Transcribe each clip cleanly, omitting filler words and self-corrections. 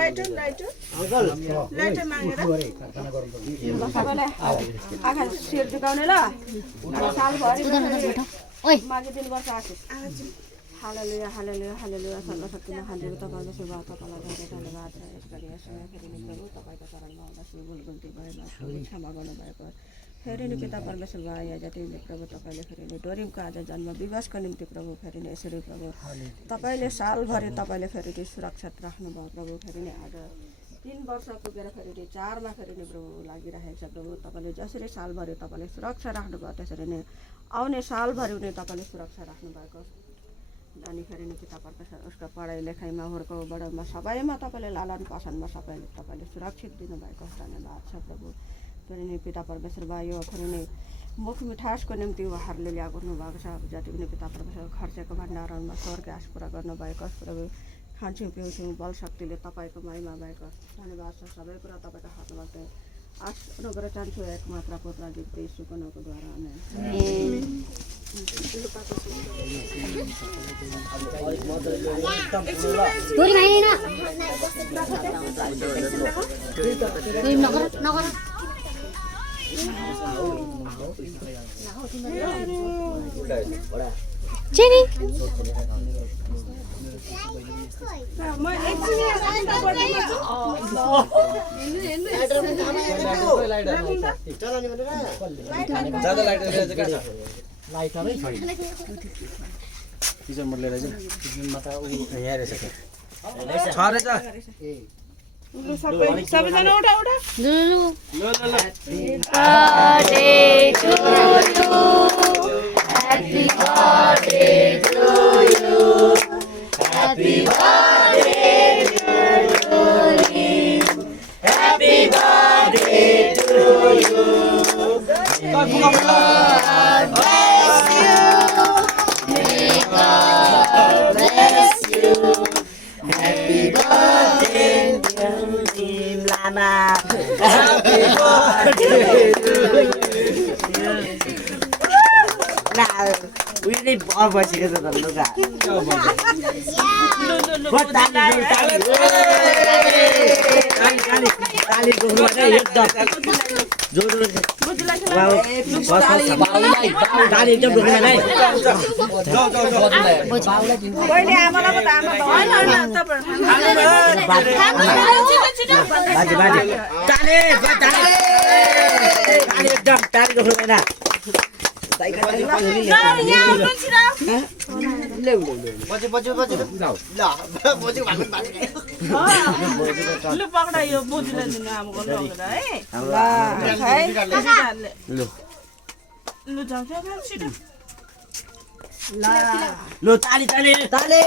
Lighter मागेर सबैलाई आँखा शिर झुकाउने ल सालभरि माघे 3 वर्ष आशिष हालेलुया हालेलुया हालेलुया सर्वशक्तिमा खान्छु तपाईँको सेवा तपाईँलाई धेरै धन्यवाद र यस गरी यसमा फेरि नि प्रभु तपाईँको चरणमा आउँदा भुल गल्ती भएमा क्षमा गर्नुभएको फेरि नि पिता परमेश्वर भयो जति नै प्रभु तपाईँले फेरि नि डोरिमको आज जन्म दिवसको निम्ति प्रभु फेरि नि यसरी प्रभु तपाईँले सालभरि तपाईँले फेरि नि सुरक्षित राख्नुभयो प्रभु फेरि नि आज 3 वर्ष पुगेर फेरि नि 4मा फेरि नि प्रभु लागिरहेको छ प्रभु तपाईँले जसरी सालभरि तपाईँले सुरक्षा राख्नुभयो त्यसरी नै आउने सालभरि नै तपाईँले सुरक्षा राख्नुभएको अनि फेरि नि पिता परमेश्वर उसको पढाइ लेखाइमा हुर्को बढाइमा सबैमा तपाईँले लालन पालनमा सबैले तपाईँले सुरक्षित दिनुभएको धन्यवाद छ प्रभु फेरि नि पिता परमेश्वर भयो फेरि नि मुख मिठासको निम्ति उहाँहरूले ल्याएको भएको छ जति पनि पिता परमेश्वर खर्चेको भण्डारमा स्वर्ग आश पुरा गर्नुभएको प्रभु खान्छौँ पिउँछौँ बल शक्तिले तपाईँको महिमा भएको धन्यवाद छ सबै कुरा तपाईँको हातमा आश अनुग्रह चाहन्छु एक मात्र पुत्र जित्दै यीशुको नामको द्वारा आमेन Jenny. सबैजना उठा उठा Happy birthday to you. Happy birthday to you. Happy birthday to you. God bless you. May God bless you. Happy birthday to Lama. Happy birthday to you. We need more bachika than Luka. What Lo tali tali tali.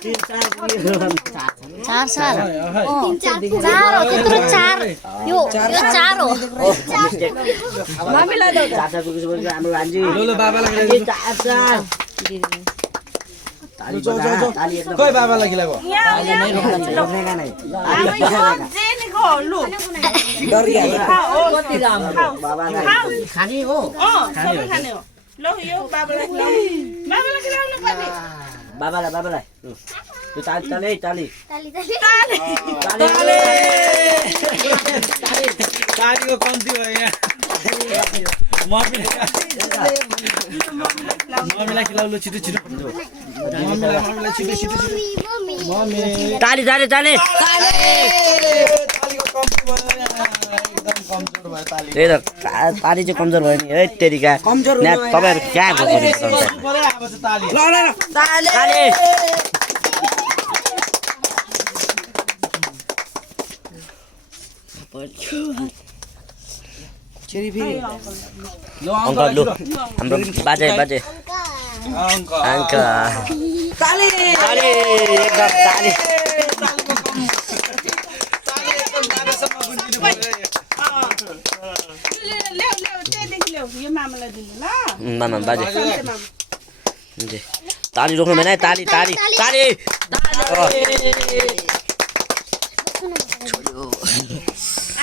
4 साल हो त्यत्रो 4 यो 4 हो मामीलाई दौ चाचा पुग्छ भने हाम्रो भान्जी लो बाबालाई चाचा ताली ताली कोही बाबालाई खिलाको रोक्नेका नै जेनीको लु डर गयो कति राम बाबालाई खाने हो सबै खाने हो ल यो बाबालाई खिलाउनु पर्ने बाबालाई यो ताली ताली ताली तालीको कम्ती भयो यहाँ मम्मीलाई खिलाउनु छिटो छिटो मम्मीलाई छिटो छिटो मम्मी ताली ताली ताली तालीको कम्ती भयो एकदम कमजोर भयो ताली त्यही त ताली चाहिँ कमजोर भयो नि है तेरिका कमजोर तपाईहरु क्या गर्नुहुन्छ परे अब चाहिँ ताली ल ल ताली चेरी फेरि लो अंकल लो हाम्रो बाजे बाजे अंकल ताली ताली एकदम ताली एकदम गानासम्म गुन्जिनु पर्यो ल्याउ त्यहाँदेखि ल्याउ यो मामालाई दिनु ल मामा बाजे जी ताली रोक्नु भएन है ताली ताली ताली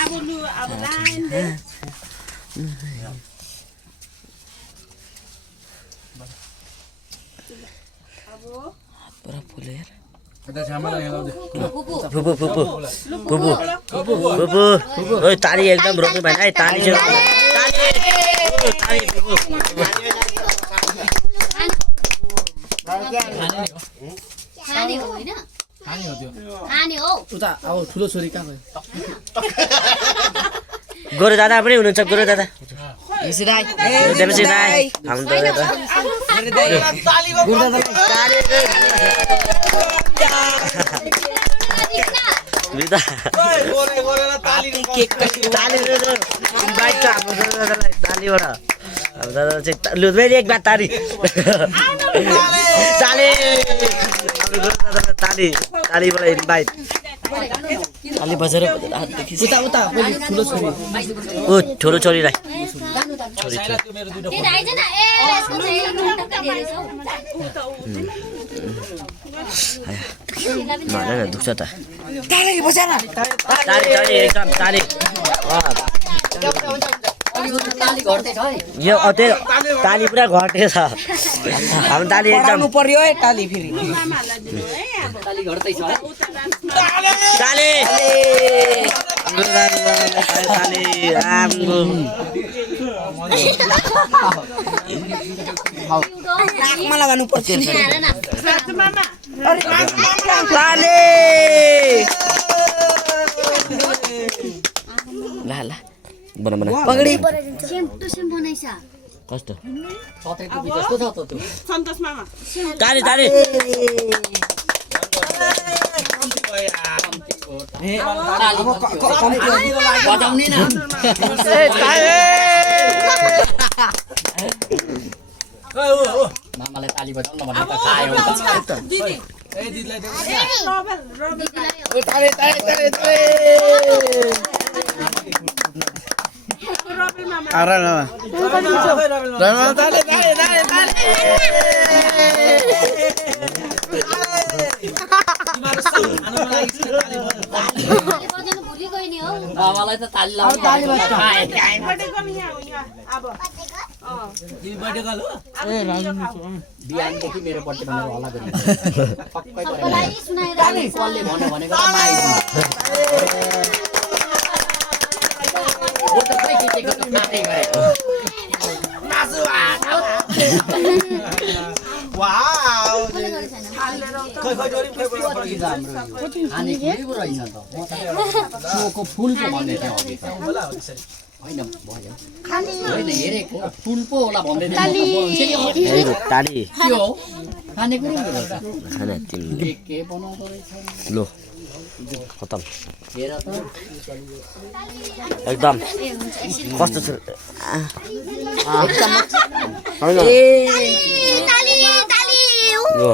अब लु अब लाइन दे पुरा फुल्यो यार फुपू फुपू फुपू फुपू ओइ ताली एकदम रोक्नु भएन है ताली चाहिँ ताली फुपू खाने हो हैन खाने हो उता अब ठुलो छोरी कहाँ गयो गोरे दादा पनि हुनुहुन्छ गोरे दादा देवसी दाइ देवसी दाइ हाम्रो दादा बिदा ताली बाइक छ हाम्रो दादालाई तालीबाट हाम्रो दादा चाहिँ लु फेरि एक बार ताली ताली हाम्रो दादालाई ताली तालीबाट इन्भाइट ताली बजेर उता उता ठुलो छोरी ओ छोरो छोरीलाई छोरी त्यो आइज न ए यसको चाहिँ टक्का दिएछ माने दुख्छ त ताली बजाएर ताली ताली एकदम ताली ताली घट्दैछ है यो त्यो ताली पुरा घटेछ हाम्रो ताली एकदम पर्यो है ताली फेरि ताली घट्दैछ है ताली ताली राम्रो नाकमा लगाउनु पर्छ ताली ला ला बना बना पगडी सेम टु सेम बनाइछ कस्तो सतैको बि जस्तो छ त त्यो सन्तोष मामा ताली ताली बजाउने न मामाले ताली बजाउन भनेर त खायो दिदी ए दिदीलाई दे रोबल ओ ताली ताली ताली रोबल मामा आरा न रमल ताली ताली ताली ताली तिम्रो सब खानु मलाई ताली बजाउन भुलि गयो नि हो मामालाई त ताली लाउनु ताली बजाउन बटेको नि यहाँ हो यहाँ अब दिदी बर्थडे कल हो ए बिहानदेखि मेरो बर्थडे भनेर हल्ला गरिन्छ सबैलाई सुनाएर कसले भन्यो भनेको त माइदिनु ओ त खै केटीको त माथि गरेको नाचु वाउ खै खै जोरी खै हाम्रो खाने कुरै रहेछ त म त सोको फुल पो भन्दै थिएँ अघि त होइन भयो होइन हेरेको फुल पो होला भन्दै थिएँ ताली के हो खाने कुरै रहेछ खाना तिमी के बनाउँदो रहेछ लो खतम हेर त एकदम कस्तो छ ए यो